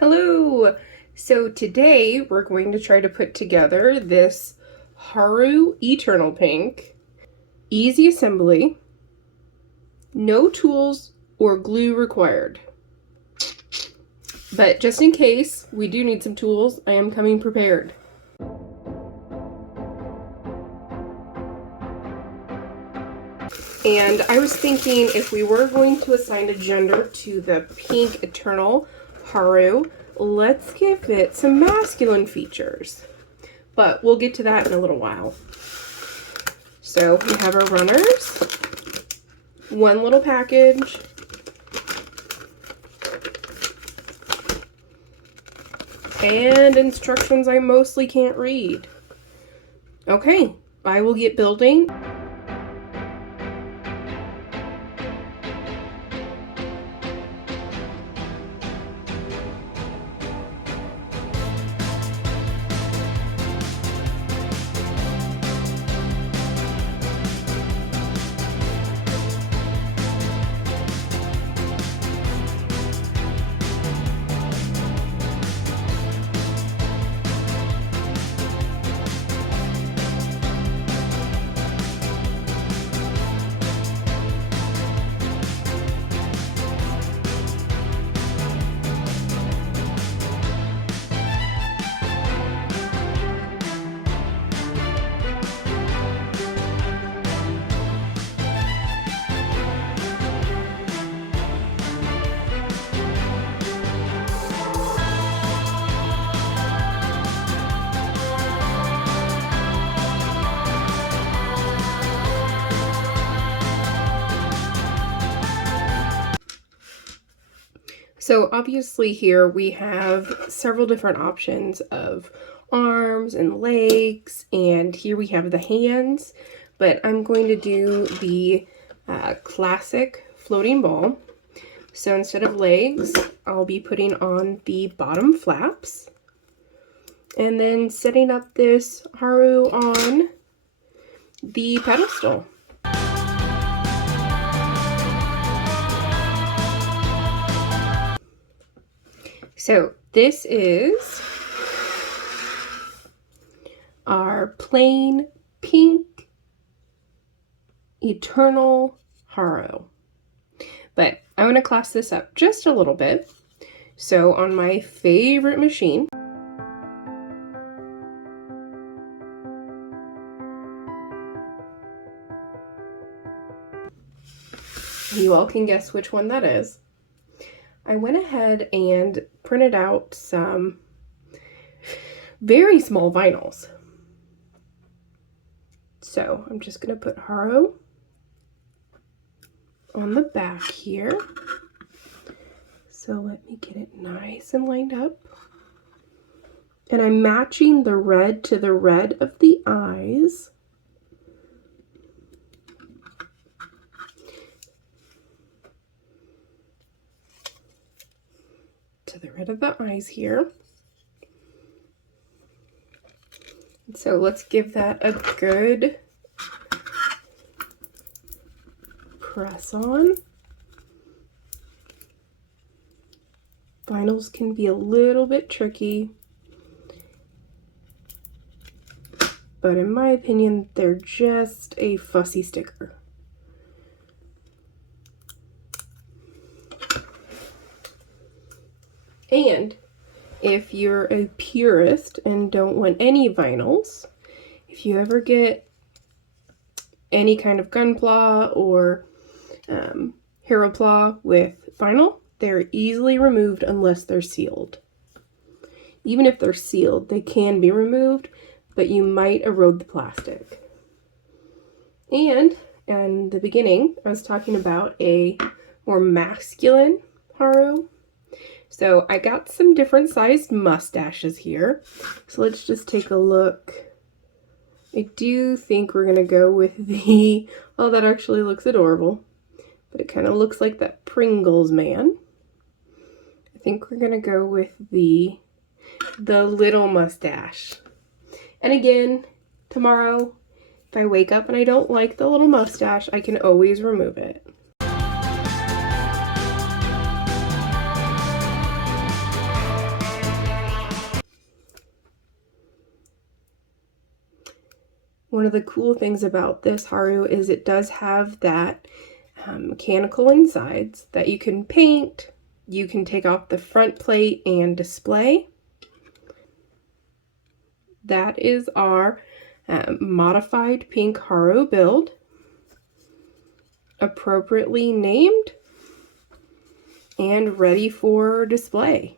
Hello! So today we're going to try to put together this Haro Eternal Pink. Easy assembly, no tools or glue required. But just in case we do need some tools, I am coming prepared. And I was thinking if we were going to assign a gender to the Pink Eternal Haro, let's give it some masculine features. But we'll get to that in a little while. So we have our runners, one little package, and instructions I mostly can't read. Okay, I will get building. So obviously here we have several different options of arms and legs, and here we have the hands, but I'm going to do the classic floating ball. So instead of legs, I'll be putting on the bottom flaps and then setting up this Haro on the pedestal. So this is our plain pink Eternal Haro. But I want to class this up just a little bit. So on my favorite machine, you all can guess which one that is. I went ahead and printed out some very small vinyls. So I'm just going to put Haro on the back here. So let me get it nice and lined up. And I'm matching the red to the red of the eyes. To the red of the eyes here. So let's give that a good press on. Vinyls can be a little bit tricky, but in my opinion, they're just a fussy sticker. And if you're a purist and don't want any vinyls, if you ever get any kind of Gunpla or Haropla with vinyl, they're easily removed unless they're sealed. Even if they're sealed, they can be removed, but you might erode the plastic. And in the beginning, I was talking about a more masculine Haro. So I got some different sized mustaches here. So let's just take a look. I do think we're going to go with the, oh, that actually looks adorable. But it kind of looks like that Pringles man. I think we're going to go with the little mustache. And again, tomorrow, if I wake up and I don't like the little mustache, I can always remove it. One of the cool things about this Haro is it does have that mechanical insides that you can paint. You can take off the front plate and display. That is our modified pink Haro build, appropriately named and ready for display.